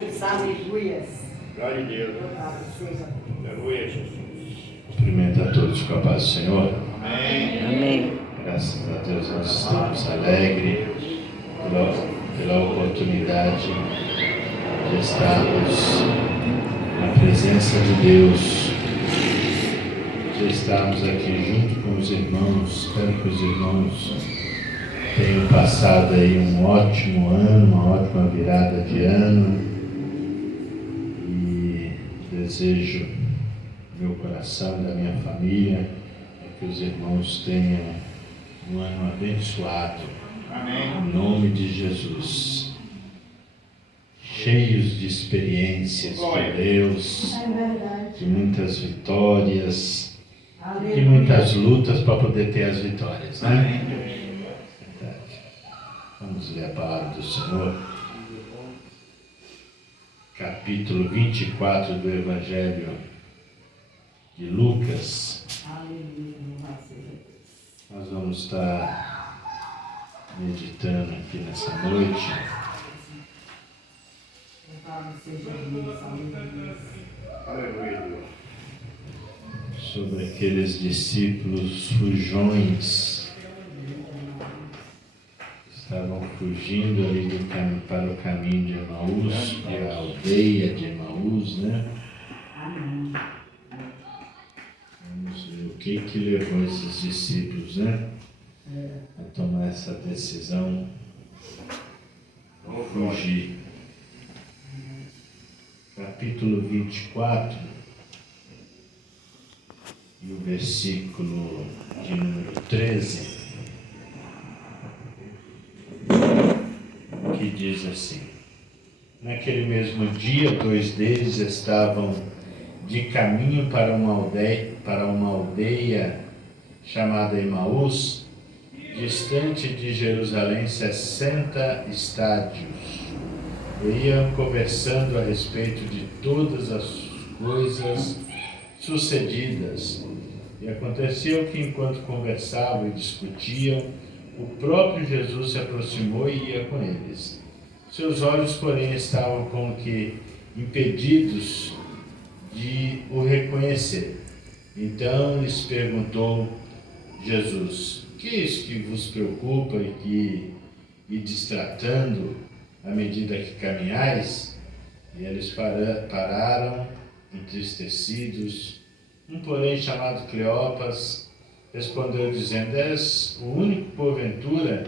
Aleluia. Glória a Deus. Aleluia, Jesus. Cumprimento a todos com a paz do Senhor. Amém. Amém. Graças a Deus nós estamos alegres pela oportunidade de estarmos na presença de Deus, de estarmos aqui junto com os irmãos. Espero que os irmãos tenham passado aí um ótimo ano, uma ótima virada de ano. Desejo do meu coração e da minha família que os irmãos tenham um ano abençoado. Amém. Em nome de Jesus. Cheios de experiências com Deus, de muitas vitórias, de muitas lutas para poder ter as vitórias, né? Verdade. Vamos ler a palavra do Senhor. Capítulo 24 do Evangelho de Lucas. Nós vamos estar meditando aqui nessa noite sobre aqueles discípulos fujões que estavam fugindo ali para o caminho de Emaús, para a aldeia de Emaús, né? Vamos ver o que levou esses discípulos, né, a tomar essa decisão de fugir. Capítulo 24 e o versículo de número 13, que diz assim: naquele mesmo dia, 2 deles estavam de caminho para uma aldeia chamada Emaús, distante de Jerusalém 60 estádios. E iam conversando a respeito de todas as coisas sucedidas. E aconteceu que, enquanto conversavam e discutiam, o próprio Jesus se aproximou e ia com eles. Seus olhos, porém, estavam como que impedidos de o reconhecer. Então lhes perguntou Jesus: que é isso que vos preocupa e que ides tratando à medida que caminhais? E eles pararam, entristecidos. Um, porém, chamado Cleopas, respondeu dizendo: és o único, porventura,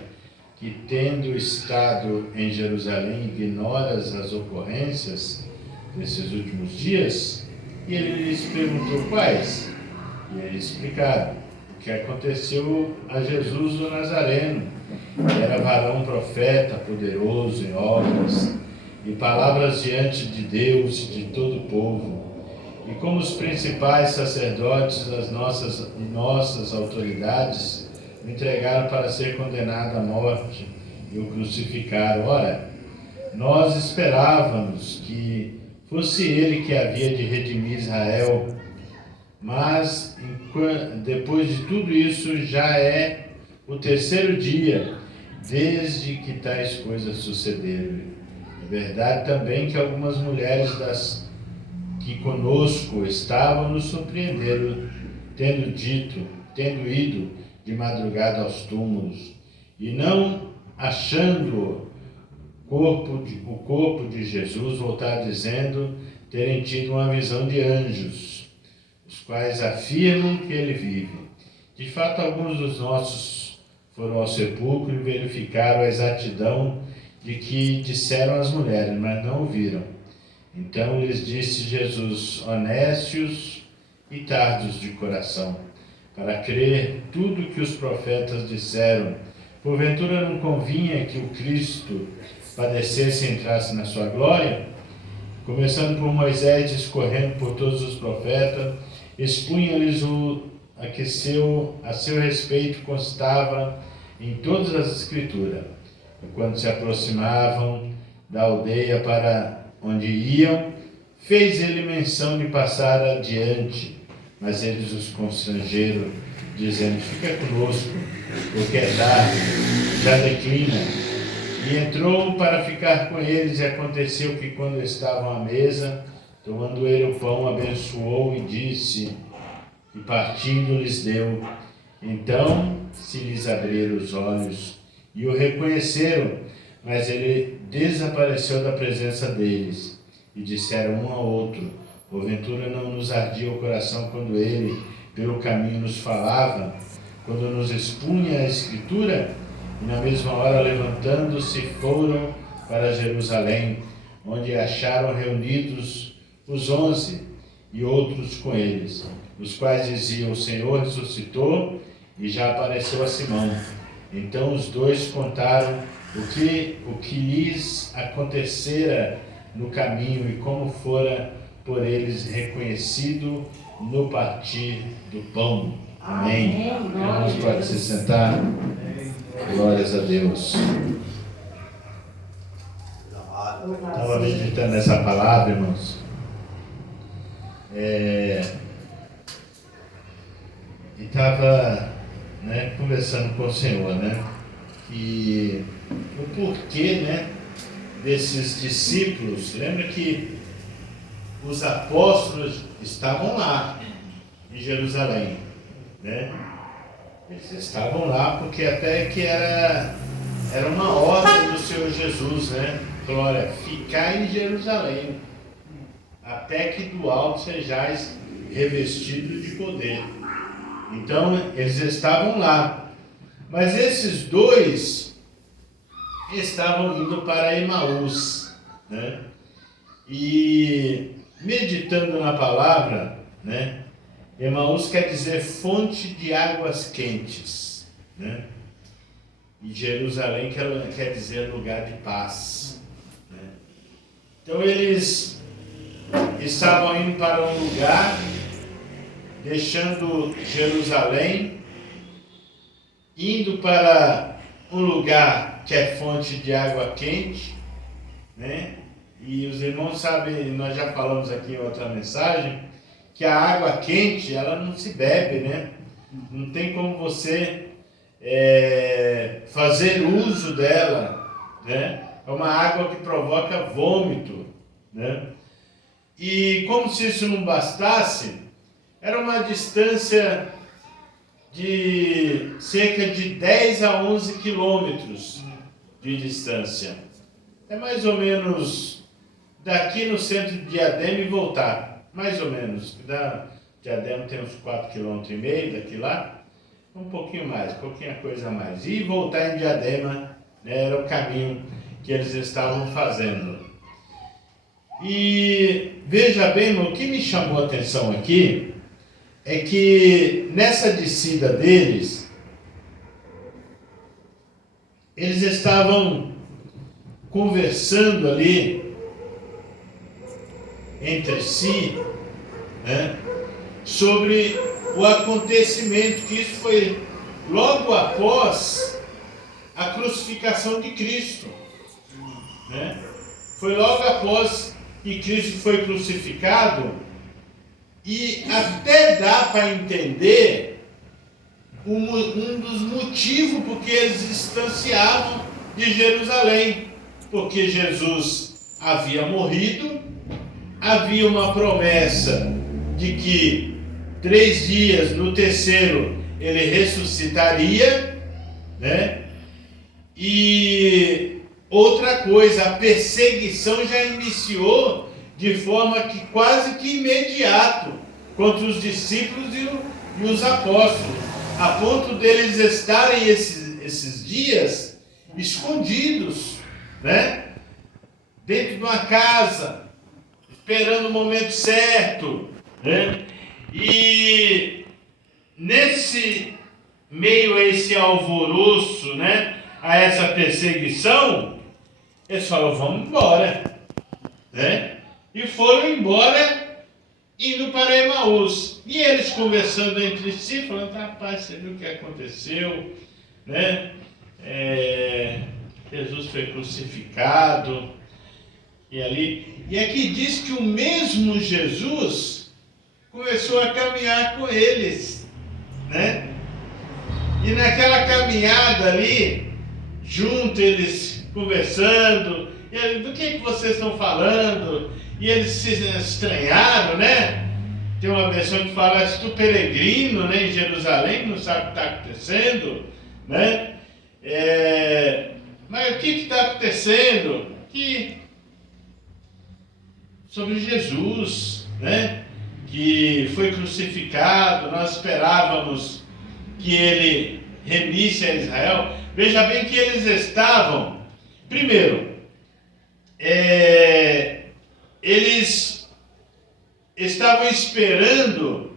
que, tendo estado em Jerusalém, ignoras as ocorrências desses últimos dias? E ele lhes perguntou: quais? E eles explicaram o que aconteceu a Jesus o Nazareno. Era varão profeta, poderoso em obras e palavras diante de Deus e de todo o povo. E como os principais sacerdotes das nossas autoridades o entregaram para ser condenado à morte e o crucificaram. Ora, nós esperávamos que fosse ele que havia de redimir Israel, mas depois de tudo isso já é o 3º dia desde que tais coisas sucederam. É verdade também que algumas mulheres que conosco estavam nos surpreenderam, tendo ido de madrugada aos túmulos e não achando o corpo de Jesus, voltar dizendo terem tido uma visão de anjos, os quais afirmam que ele vive. De fato, alguns dos nossos foram ao sepulcro e verificaram a exatidão de que disseram as mulheres, mas não o viram. Então lhes disse Jesus: honestos e tardos de coração, para crer tudo que os profetas disseram. Porventura não convinha que o Cristo padecesse e entrasse na sua glória? Começando por Moisés, discorrendo por todos os profetas, expunha-lhes a seu respeito constava em todas as Escrituras. E quando se aproximavam da aldeia para onde iam, fez ele menção de passar adiante, mas eles os constrangeram, dizendo: fica conosco, porque é tarde, já declina. E entrou para ficar com eles, e aconteceu que quando estavam à mesa, tomando ele o pão, abençoou e disse, e partindo lhes deu. Então se lhes abriram os olhos e o reconheceram, mas ele desapareceu da presença deles. E disseram um ao outro, porventura não nos ardia o coração quando ele pelo caminho nos falava, quando nos expunha a Escritura? E na mesma hora, levantando-se, foram para Jerusalém, onde acharam reunidos os 11 e outros com eles, os quais diziam, o Senhor ressuscitou e já apareceu a Simão. Então os dois contaram o que lhes acontecera no caminho e como fora por eles reconhecido no partir do pão. Amém. Irmãos, pode se sentar. Glórias a Deus. Estava meditando nessa palavra, irmãos. E estava conversando com o Senhor, e o porquê, desses discípulos. Lembra que os apóstolos estavam lá em Jerusalém, Eles estavam lá porque até que era uma ordem do Senhor Jesus, Glória, ficar em Jerusalém, até que do alto sejais revestidos de poder. Então, eles estavam lá. Mas esses dois estavam indo para Emaús, E meditando na palavra, Emaús quer dizer fonte de águas quentes, E Jerusalém quer dizer lugar de paz, Então eles estavam indo para um lugar, deixando Jerusalém, indo para um lugar que é fonte de água quente, E os irmãos sabem, nós já falamos aqui em outra mensagem, que a água quente, ela não se bebe, Não tem como você fazer uso dela, É uma água que provoca vômito, E como se isso não bastasse, era uma distância de cerca de 10 a 11 quilômetros de distância. É mais ou menos daqui no centro de Diadema e voltar, mais ou menos. Diadema tem uns 4,5 km daqui lá, um pouquinho mais, pouquinha coisa a mais. E voltar em Diadema, era o caminho que eles estavam fazendo. E veja bem, o que me chamou a atenção aqui é que nessa descida deles, eles estavam conversando ali entre si, sobre o acontecimento, que isso foi logo após a crucificação de Cristo, Foi logo após que Cristo foi crucificado, e até dá para entender um dos motivos porque eles se distanciavam de Jerusalém, porque Jesus havia morrido, havia uma promessa de que 3 dias, no terceiro, ele ressuscitaria, E outra coisa, a perseguição já iniciou de forma que quase que imediato contra os discípulos e os apóstolos, a ponto deles estarem esses dias escondidos, dentro de uma casa, esperando o momento certo, E nesse meio a esse alvoroço, a essa perseguição, eles falaram, vamos embora, E foram embora, indo para Emaús. E eles conversando entre si, falando, rapaz, você viu o que aconteceu, Jesus foi crucificado, e aqui diz que o mesmo Jesus começou a caminhar com eles, E naquela caminhada ali, junto eles conversando. E ele, do que vocês estão falando? E eles se estranharam, né? Tem uma versão que fala, se tu peregrino, né, em Jerusalém, não sabe o que está acontecendo, né? Mas o que está acontecendo? Sobre Jesus, né? Que foi crucificado, nós esperávamos que ele remisse a Israel. Veja bem que eles estavam, primeiro, eles estavam esperando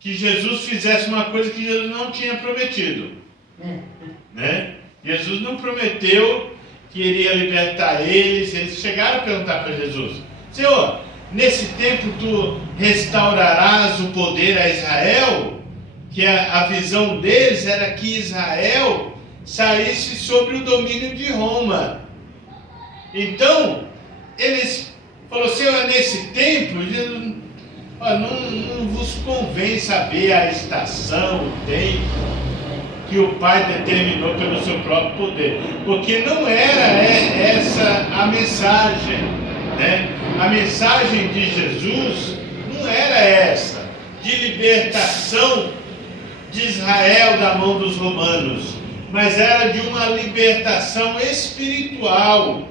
que Jesus fizesse uma coisa que Jesus não tinha prometido, né? Jesus não prometeu que iria libertar eles. Eles chegaram a perguntar para Jesus, Senhor, nesse tempo tu restaurarás o poder a Israel? Que a visão deles era que Israel saísse sobre o domínio de Roma. Então, eles falaram, Senhor, nesse tempo, Jesus, não vos convém saber a estação, o tempo que o Pai determinou pelo seu próprio poder, porque não era essa a mensagem, né? A mensagem de Jesus não era essa, de libertação de Israel da mão dos romanos, mas era de uma libertação espiritual.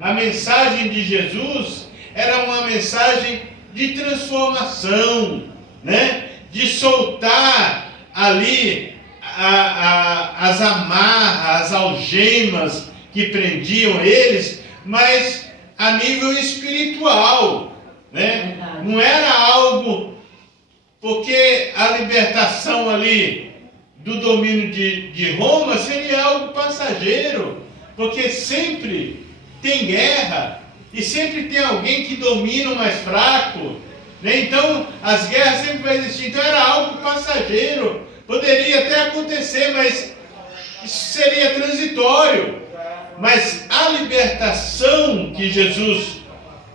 A mensagem de Jesus era uma mensagem de transformação, né? De soltar ali as amarras, as algemas que prendiam eles, mas a nível espiritual, né? Não era algo, porque a libertação ali do domínio de Roma seria algo passageiro, porque sempre tem guerra e sempre tem alguém que domina o mais fraco, né? Então as guerras sempre vão existir. Então era algo passageiro, poderia até acontecer, mas isso seria transitório. Mas a libertação que Jesus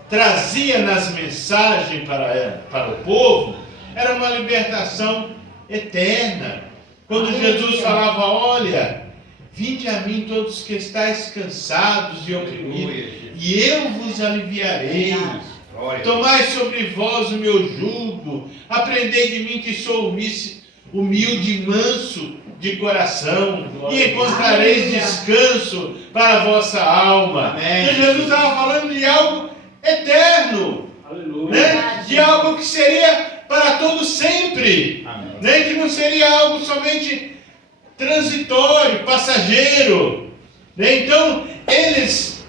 trazia nas mensagens para o povo era uma libertação eterna. Quando Jesus falava, olha, vinde a mim todos que estáis cansados e oprimidos, e eu vos aliviarei. Tomai sobre vós o meu jugo, aprendei de mim que sou humilde e manso de coração, e encontrareis descanso para a vossa alma. E Jesus estava falando de algo eterno, né? De algo que seria para todo sempre, né? Que não seria algo somente transitório, passageiro, né? Então eles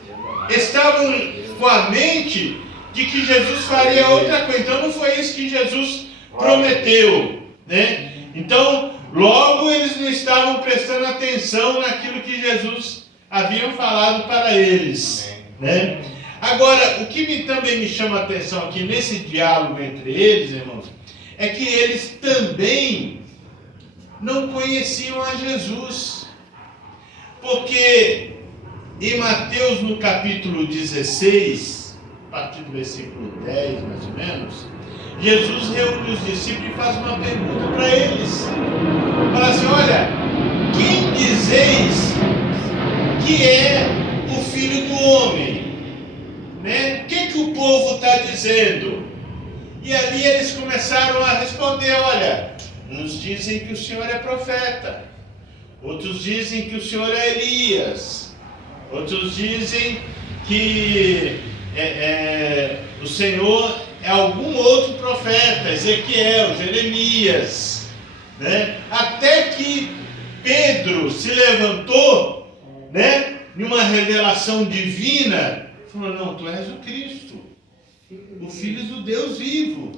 estavam com a mente de que Jesus faria outra coisa. Então não foi isso que Jesus prometeu, né? Então logo eles não estavam prestando atenção naquilo que Jesus havia falado para eles, né? Agora, o que também me chama a atenção aqui nesse diálogo entre eles, irmãos, é que eles também não conheciam a Jesus. Porque em Mateus, no capítulo 16, a partir do versículo 10, mais ou menos, Jesus reúne os discípulos e faz uma pergunta para eles. Fala assim, olha, quem dizeis que é o Filho do Homem? Né? O que o povo está dizendo? E ali eles começaram a responder, olha, uns dizem que o Senhor é profeta, outros dizem que o Senhor é Elias, outros dizem que o Senhor é algum outro profeta, Ezequiel, Jeremias, né? Até que Pedro se levantou, né? Numa revelação divina, falou, não, tu és o Cristo, o Filho do Deus vivo,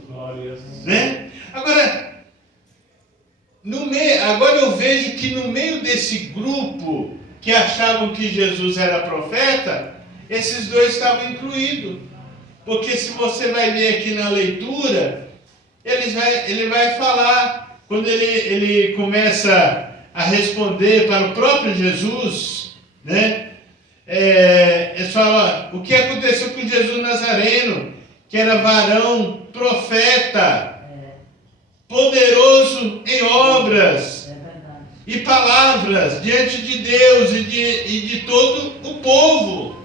né? Agora eu vejo que no meio desse grupo que achavam que Jesus era profeta, esses dois estavam incluídos. Porque se você vai ver aqui na leitura, ele vai falar, quando ele começa a responder para o próprio Jesus, né? Ele fala, o que aconteceu com Jesus Nazareno, que era varão, profeta, poderoso em obras, e palavras diante de Deus e de todo o povo.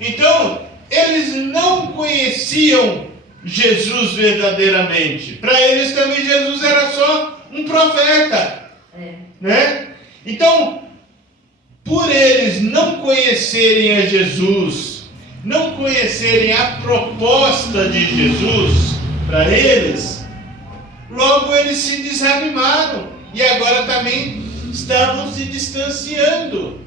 Então, eles não conheciam Jesus verdadeiramente. Para eles também Jesus era só um profeta. Né? Então, por eles não conhecerem a Jesus, não conhecerem a proposta de Jesus para eles, logo eles se desanimaram e agora também estavam se distanciando.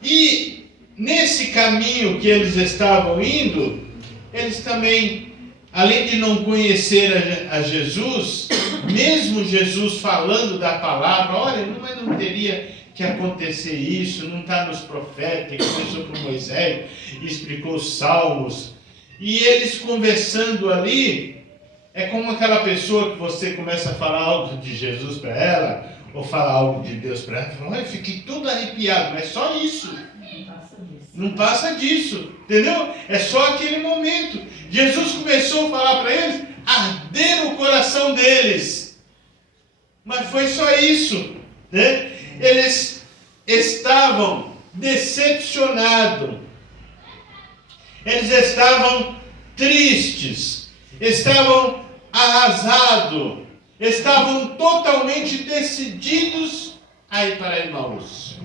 E nesse caminho que eles estavam indo, eles também, além de não conhecer a Jesus, mesmo Jesus falando da palavra, olha, mas não teria que acontecer isso, não está nos profetas, que começou com Moisés e explicou os salmos, e eles conversando ali, é como aquela pessoa que você começa a falar algo de Jesus para ela, ou falar algo de Deus para ela, fala, olha, fiquei todo arrepiado, mas só isso. Não passa disso, entendeu? É só aquele momento. Jesus começou a falar para eles, arder o coração deles. Mas foi só isso, né? Eles estavam decepcionados. Eles estavam tristes. Estavam arrasados. Estavam totalmente decididos a ir para Emaús,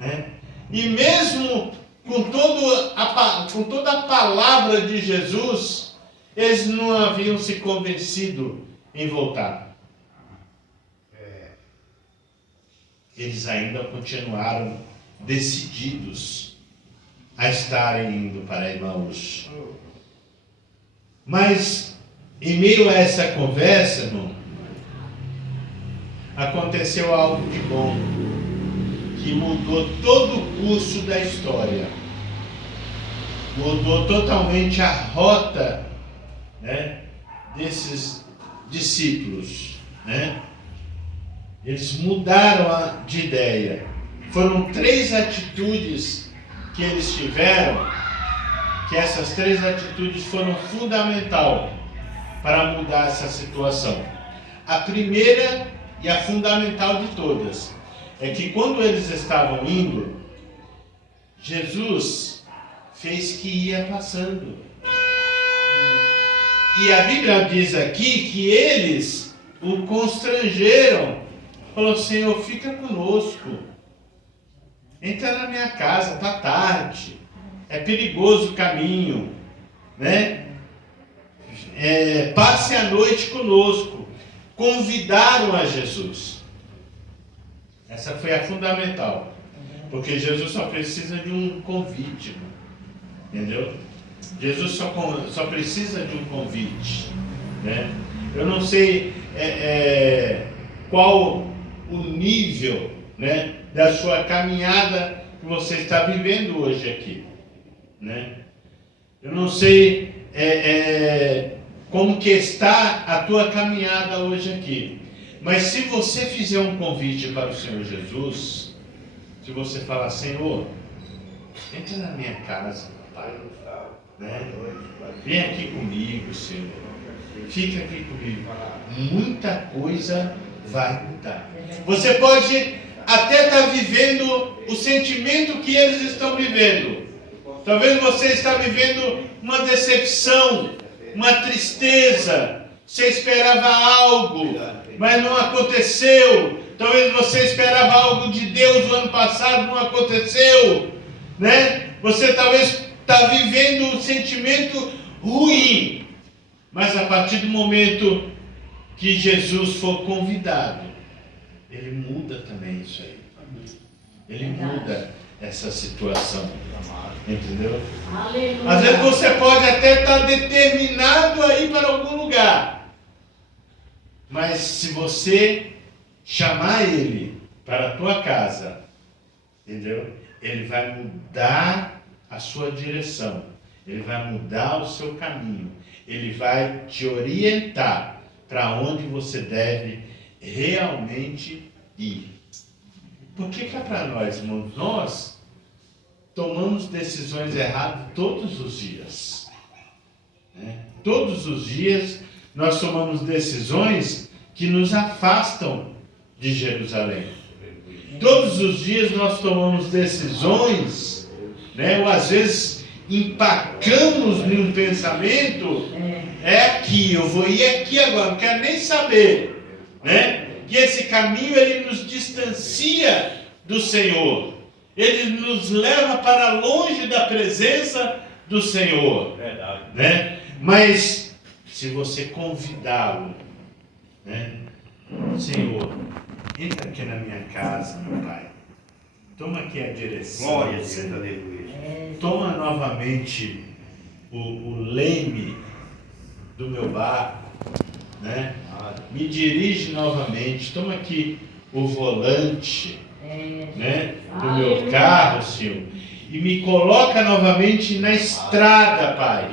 né? E mesmo com toda a palavra de Jesus, eles não haviam se convencido em voltar. Eles ainda continuaram decididos a estarem indo para Emaús. Mas, em meio a essa conversa, irmão, aconteceu algo de bom, que mudou todo o curso da história, mudou totalmente a rota, né, desses discípulos, né? Eles mudaram de ideia. Foram 3 atitudes que eles tiveram, que essas 3 atitudes foram fundamentais para mudar essa situação. A primeira e a fundamental de todas é que quando eles estavam indo, Jesus fez que ia passando. E a Bíblia diz aqui que eles o constrangeram. Falou, Senhor, fica conosco. Entra na minha casa, está tarde. É perigoso o caminho, né? Passe a noite conosco. Convidaram a Jesus. Essa foi a fundamental. Porque Jesus só precisa de um convite. Entendeu? Jesus só precisa de um convite. Né? Eu não sei qual o nível, né, da sua caminhada que você está vivendo hoje aqui. Né? Eu não sei como que está a tua caminhada hoje aqui. Mas se você fizer um convite para o Senhor Jesus, se você falar, Senhor, entra na minha casa, Pai, né? Vem aqui comigo, Senhor. Fica aqui comigo. Muita coisa vai mudar. Você pode até estar vivendo o sentimento que eles estão vivendo. Talvez você está vivendo uma decepção, uma tristeza. Você esperava algo, mas não aconteceu. Talvez você esperava algo de Deus no ano passado, não aconteceu, né? Você talvez está vivendo um sentimento ruim, mas a partir do momento que Jesus for convidado, Ele muda também isso aí. Ele muda essa situação. Entendeu? Aleluia. Às vezes você pode até estar determinado a ir para algum lugar, mas se você chamar Ele para a tua casa, entendeu? Ele vai mudar a sua direção. Ele vai mudar o seu caminho. Ele vai te orientar para onde você deve realmente ir. Por que é para nós, irmãos? Nós tomamos decisões erradas todos os dias. Né? Todos os dias nós tomamos decisões que nos afastam de Jerusalém. Todos os dias nós tomamos decisões, né? Ou às vezes empacamos num pensamento, é aqui, eu vou ir aqui agora, não quero nem saber, né? Que esse caminho ele nos distancia do Senhor, ele nos leva para longe da presença do Senhor, Verdade. né? Mas se você convidá-lo, né? Senhor, entra aqui na minha casa, meu Pai, toma aqui a direção, Glória a Deus, aleluia. toma novamente o leme do meu barco, né? Me dirige novamente, toma aqui o volante, né? Do meu carro, Senhor, e me coloca novamente na estrada, Pai,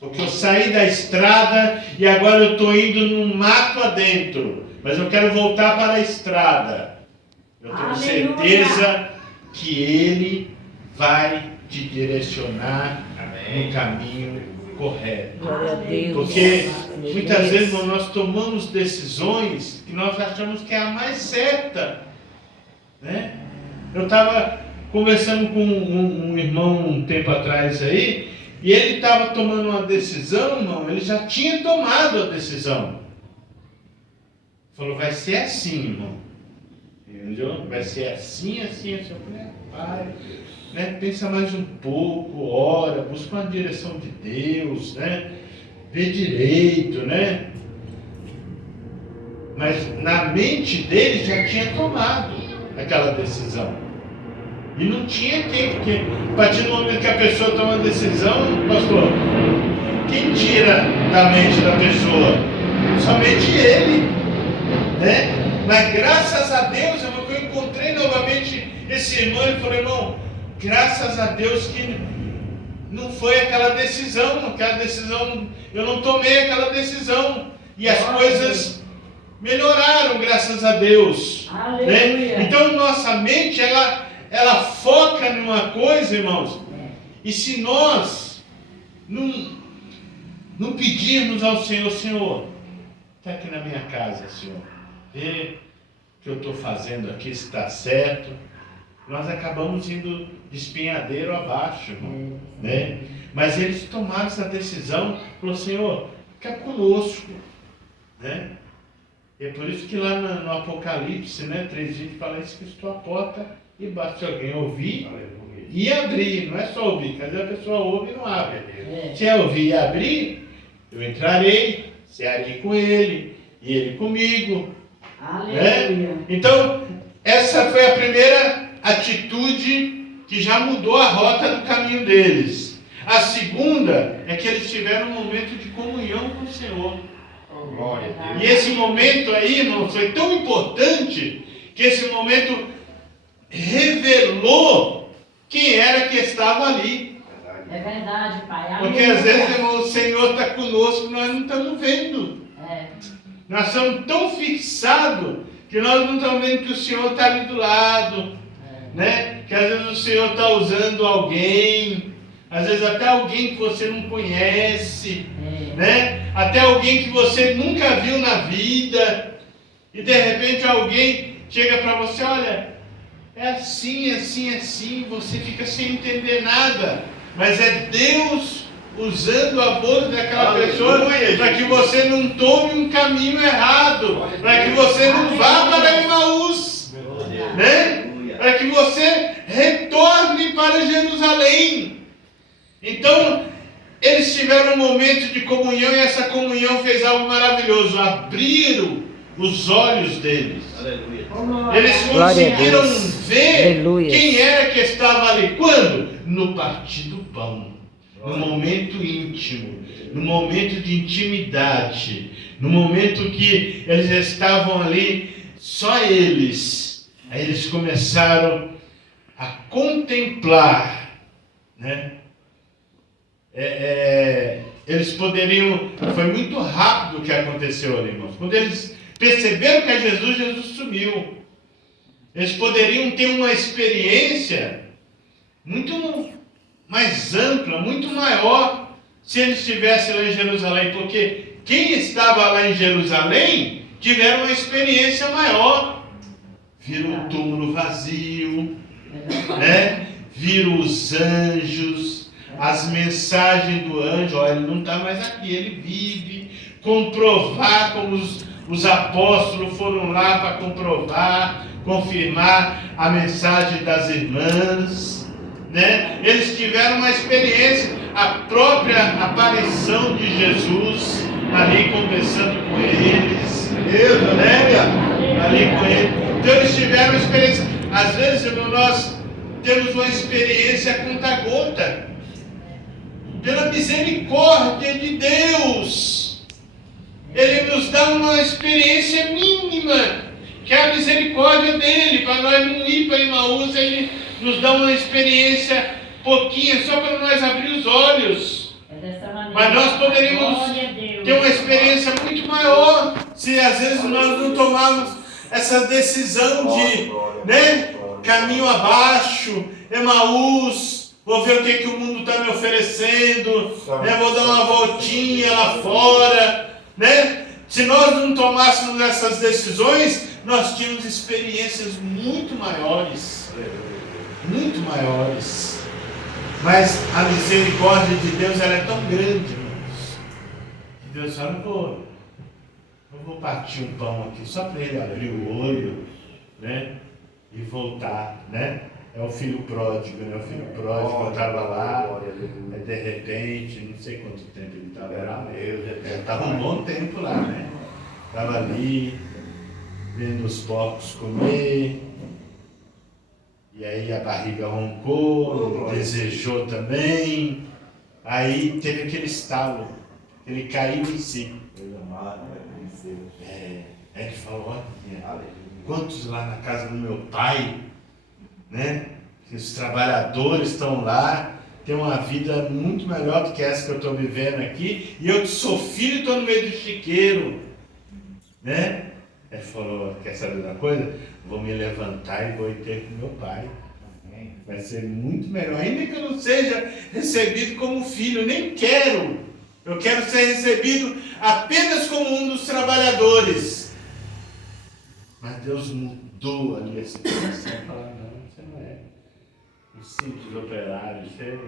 porque eu saí da estrada e agora eu estou indo no mato adentro, mas eu quero voltar para a estrada. Eu tenho certeza que Ele vai te direcionar no caminho correto. Glória a Deus. Porque muitas vezes nós tomamos decisões que nós achamos que é a mais certa, né? Eu estava conversando com um irmão um tempo atrás aí, e ele estava tomando uma decisão, irmão, ele já tinha tomado a decisão. Falou, vai ser assim, irmão. Entendeu? Vai ser assim, assim, assim. Eu falei, pai, né? Pensa mais um pouco, ora, busca uma direção de Deus, né? Vê direito, né? Mas na mente dele já tinha tomado aquela decisão. E não tinha quem, porque a partir do momento que a pessoa toma uma decisão, pastor, quem tira da mente da pessoa? Somente ele, né? Mas graças a Deus, eu encontrei novamente esse irmão e falei, irmão, graças a Deus que não foi aquela decisão, eu não tomei aquela decisão, e as coisas melhoraram, graças a Deus, né? Então nossa mente, ela foca numa coisa, irmãos, e se nós não pedirmos ao Senhor, Senhor, está aqui na minha casa, Senhor, vê o que eu estou fazendo aqui, se está certo, nós acabamos indo de espinhadeiro abaixo, irmão, né? Mas eles tomaram essa decisão, falou, Senhor, fica conosco, né? E é por isso que lá no Apocalipse, né, 3:20 fala isso, que estou à porta e basta se alguém ouvir e abrir, não é só ouvir, quer dizer, a pessoa ouve e não abre. Se é ouvir e abrir, eu entrarei, cearei com ele, e ele comigo. Né? Então, essa foi a primeira atitude que já mudou a rota do caminho deles. A segunda é que eles tiveram um momento de comunhão com o Senhor. Glória a Deus. E esse momento aí, irmão, foi tão importante que esse momento revelou quem era que estava ali. É verdade, Pai. Porque às vezes, irmão, o Senhor está conosco, nós não estamos vendo. Nós somos tão fixados que nós não estamos vendo que o Senhor está ali do lado, né? Que às vezes o Senhor está usando alguém, às vezes até alguém que você não conhece, né? Até alguém que você nunca viu na vida, e de repente alguém chega para você, olha, é assim, assim, assim, você fica sem entender nada, mas é Deus usando a boca daquela pessoa para que você não tome um caminho errado, para que você não vá para Emaús, né? Para que você retorne para Jerusalém. Então, eles tiveram um momento de comunhão e essa comunhão fez algo maravilhoso, abriram os olhos deles. Aleluia. Eles Glória a conseguiram Deus. ver Aleluia. quem era que estava ali. Quando? No partir do pão. No momento íntimo, no momento de intimidade, no momento que eles estavam ali, só eles. Aí eles começaram a contemplar, né? Eles poderiam, foi muito rápido o que aconteceu ali, irmãos. Quando eles perceberam que é Jesus, Jesus sumiu. Eles poderiam ter uma experiência muito mais ampla, muito maior, se eles estivessem lá em Jerusalém, porque quem estava lá em Jerusalém tiveram uma experiência maior. Viram o túmulo vazio, né? Viram os anjos, as mensagens do anjo. Olha, ele não está mais aqui, ele vive. Comprovar como os apóstolos foram lá para comprovar, confirmar a mensagem das irmãs, né? Eles tiveram uma experiência, a própria aparição de Jesus ali conversando com eles, né? Ali com eles. Então eles tiveram uma experiência. Às vezes, irmão, nós temos uma experiência conta-gota, pela misericórdia de Deus. Ele nos dá uma experiência mínima, que é a misericórdia dele. Para nós não ir para Emaús, ele nos dá uma experiência pouquinha, só para nós abrir os olhos. Mas nós poderíamos ter uma experiência muito maior, se às vezes nós não tomarmos essa decisão de, né, caminho abaixo, Emaús, vou ver o que o mundo está me oferecendo, né, vou dar uma voltinha lá fora, né? Se nós não tomássemos essas decisões, nós tínhamos experiências muito maiores, mas a misericórdia de Deus, ela é tão grande, irmãos, que Deus fala, eu vou partir um pão aqui só para ele abrir o olho, né, e voltar, né? É o filho pródigo, né? O filho pródigo estava lá, de repente, não sei quanto tempo ele estava lá, estava um bom tempo lá, né? Estava ali, vendo os porcos comer, e aí a barriga roncou, desejou também, aí teve aquele estalo, ele caiu em si. Ele falou, olha, quantos lá na casa do meu pai, né? Os trabalhadores estão lá, tem uma vida muito melhor do que essa que eu estou vivendo aqui, e eu que sou filho estou no meio do chiqueiro, né? Ele falou, quer saber da coisa? Vou me levantar e vou ir ter com meu pai. Vai ser muito melhor, ainda que eu não seja recebido como filho, nem quero. Eu quero ser recebido apenas como um dos trabalhadores. Mas Deus mudou ali a situação. Falou, não, você não é um simples operário, você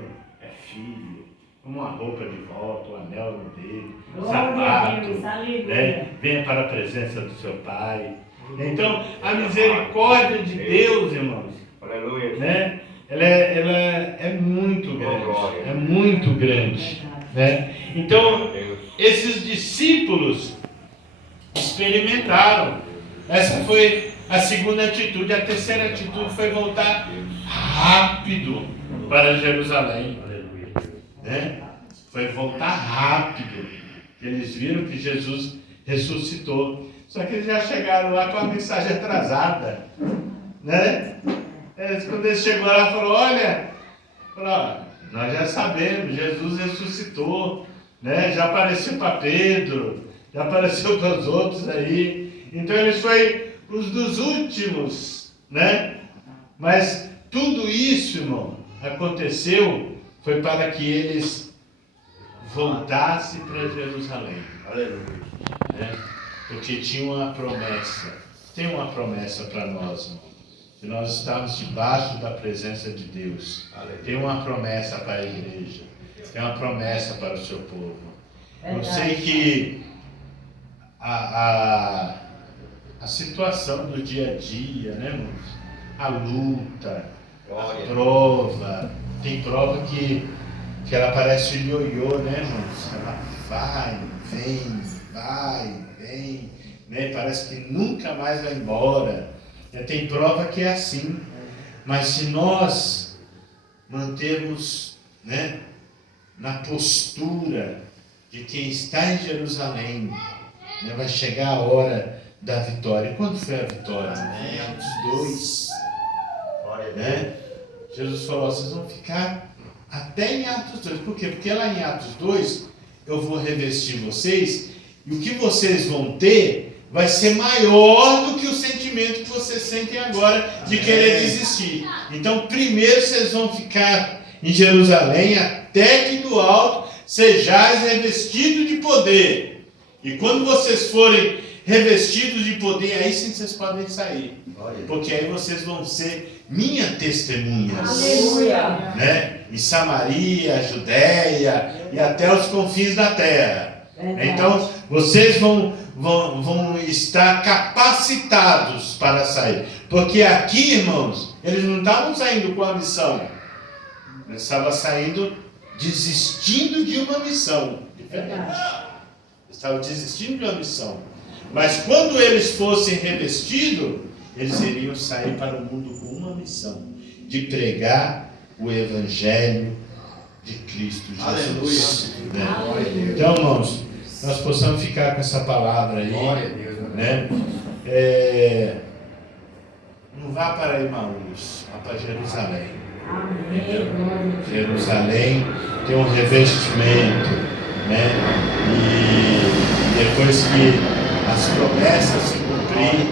é filho. Uma roupa de volta, um anel no dedo, um sapato, né? Venha para a presença do seu Pai. Então, a misericórdia de Deus, irmãos, né? Ela é muito grande, é muito grande, né? Então, esses discípulos experimentaram. Essa foi a segunda atitude. A terceira atitude foi voltar rápido para Jerusalém, né? Foi voltar rápido. Eles viram que Jesus ressuscitou. Só que eles já chegaram lá com a mensagem atrasada, né? Quando eles chegou lá, falou, nós já sabemos, Jesus ressuscitou, né? Já apareceu para Pedro, já apareceu para os outros aí. Então eles foram os dos últimos, né? Mas tudo isso, irmão, aconteceu, foi para que eles voltassem para Jerusalém. Aleluia. Né? Porque tinha uma promessa, tem uma promessa para nós, irmão. Que nós estamos debaixo da presença de Deus. Tem uma promessa para a igreja, tem uma promessa para o seu povo. Eu sei que a situação do dia a dia, né, irmãos? A luta, a prova, tem prova que ela parece um ioiô, né, irmãos? Ela vai, vem, né? Parece que nunca mais vai embora. Tem prova que é assim, mas se nós mantermos, né, na postura de quem está em Jerusalém, né, vai chegar a hora da vitória. E quando foi a vitória? Em Atos 2. Né? Jesus falou, vocês vão ficar até em Atos 2. Por quê? Porque lá em Atos 2 eu vou revestir vocês e o que vocês vão ter vai ser maior do que o sentimento que vocês sentem agora de querer desistir. Então, primeiro vocês vão ficar em Jerusalém até que do alto sejais revestidos de poder. E quando vocês forem revestidos de poder, aí sim vocês podem sair. Glória a Deus. Porque aí vocês vão ser minhas testemunhas. Aleluia. Né? Em Samaria, Judéia e até os confins da terra. Verdade. Então, vocês vão estar capacitados para sair. Porque aqui, irmãos, eles não estavam saindo com a missão. Eles estavam saindo desistindo de uma missão. Diferente. Eles estavam desistindo de uma missão. Mas quando eles fossem revestidos, eles iriam sair para o mundo com uma missão: de pregar o Evangelho de Cristo Jesus. Né? Glória a Deus. Então, irmãos, nós possamos ficar com essa palavra aí. Glória a Deus. Né? Não vá para Emaús, vá para Jerusalém. Amém. Glória a Deus. Jerusalém tem um revestimento, né? E depois que as promessas se cumprir,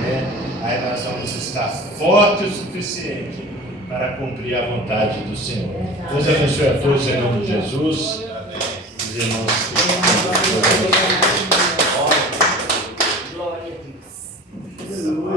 né? Aí nós vamos estar fortes o suficiente para cumprir a vontade do Senhor. Deus abençoe a todos em nome de Jesus. Os irmãos.